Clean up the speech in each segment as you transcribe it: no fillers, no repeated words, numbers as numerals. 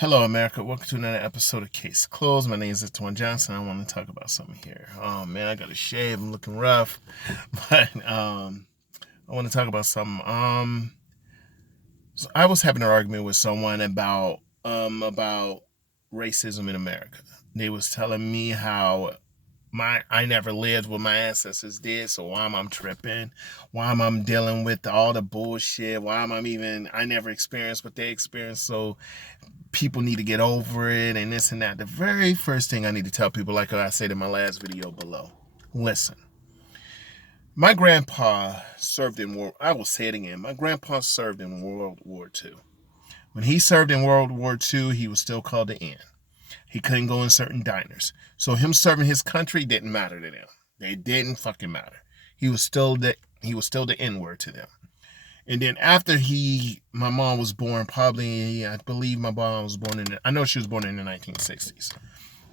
Hello, America. Welcome to another episode of Case Closed. My name is Twan Johnson. I want to talk about something here. Oh man, I got a shave. I'm looking rough, but I want to talk about something. So I was having an argument with someone about racism in America. They was telling me how I never lived what my ancestors did, so why am I tripping? Why am I dealing with all the bullshit? Why am I even I never experienced what they experienced? So people need to get over it and this and that. The very first thing I need to tell people, like I said in my last video below, listen. My grandpa served in World. I will say it again. My grandpa served in World War II. When he served in World War II, he was still called the N. He couldn't go in certain diners. So him serving his country didn't matter to them. They didn't fucking matter. He was still the N word to them. And then after my mom was born, probably, I believe my mom was born I know she was born in the 1960s.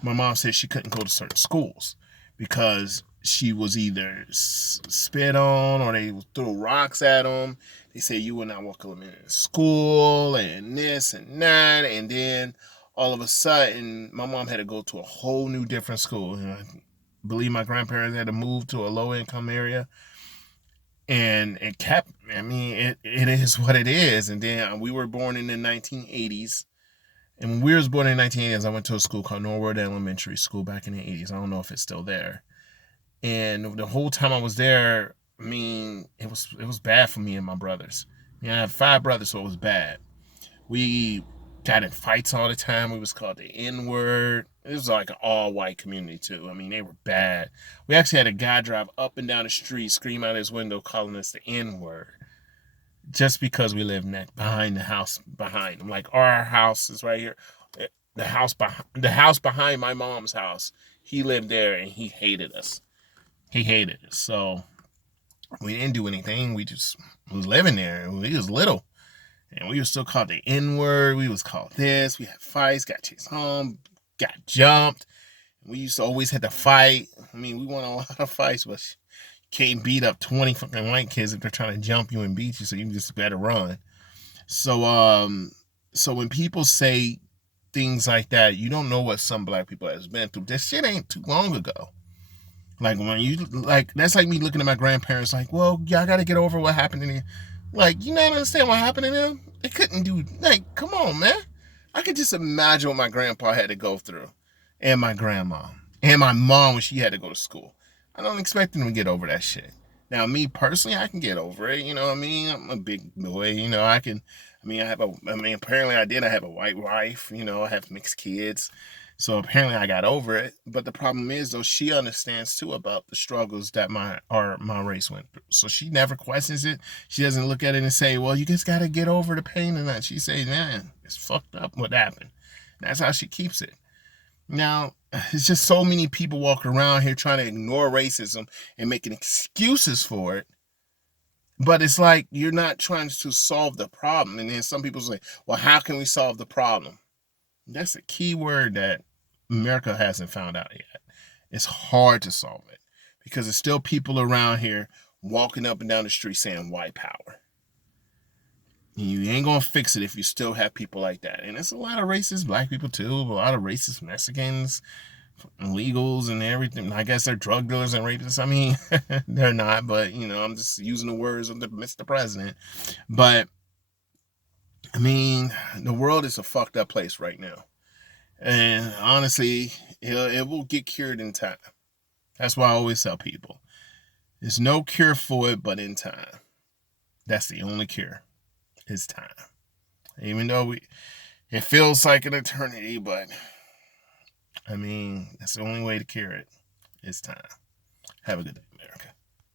My mom said she couldn't go to certain schools because she was either spit on or they would throw rocks at them. They say you will not welcome in school and this and that. And then all of a sudden, my mom had to go to a whole new different school. I believe my grandparents had to move to a low income area, and it kept, it is what it is. And then we were born in the 1980s, and when we was born in the 1980s, I went to a school called Norwood Elementary School back in the 80s. I don't know if it's still there. And the whole time I was there, it was bad for me and my brothers. I have 5 brothers, so it was bad. We got in fights all the time. We was called the N word. It was like an all white community too. They were bad. We actually had a guy drive up and down the street, scream out his window, calling us the N word, just because we lived behind the house behind him. Like our house is right here. The house behind my mom's house. He lived there and he hated us. He hated us. So we didn't do anything. We just was living there. We was little. And we were still called the N word. We was called this. We had fights, got chased home, got jumped. We used to always have to fight. We won a lot of fights, but you can't beat up 20 fucking white kids if they're trying to jump you and beat you, so you just better run. So when people say things like that, you don't know what some black people has been through. This shit ain't too long ago. Like when you like that's like me looking at my grandparents like, well, y'all gotta get over what happened to them. Like, you not understand what happened to them? They couldn't do, like, come on, man. I could just imagine what my grandpa had to go through. And my grandma. And my mom when she had to go to school. I don't expect them to get over that shit. Now, me personally, I can get over it. You know what I mean? I'm a big boy. I can, apparently I did. I have a white wife. I have mixed kids. So apparently I got over it. But the problem is, though, she understands too about the struggles that my race went through. So she never questions it. She doesn't look at it and say, well, you just got to get over the pain and that. She says, man, it's fucked up what happened. That's how she keeps it. Now, it's just so many people walking around here trying to ignore racism and making excuses for it. But it's like you're not trying to solve the problem. And then some people say, well, how can we solve the problem? That's a key word that America hasn't found out yet. It's hard to solve it because there's still people around here walking up and down the street saying white power. You ain't gonna fix it if you still have people like that. And it's a lot of racist black people too, a lot of racist Mexicans, illegals and everything. I guess they're drug dealers and rapists. They're not, but I'm just using the words of the Mr. President. But the world is a fucked up place right now. And honestly, it will get cured in time. That's why I always tell people. There's no cure for it but in time. That's the only cure. It's time. Even though it feels like an eternity, but that's the only way to cure it. It's time. Have a good day, America.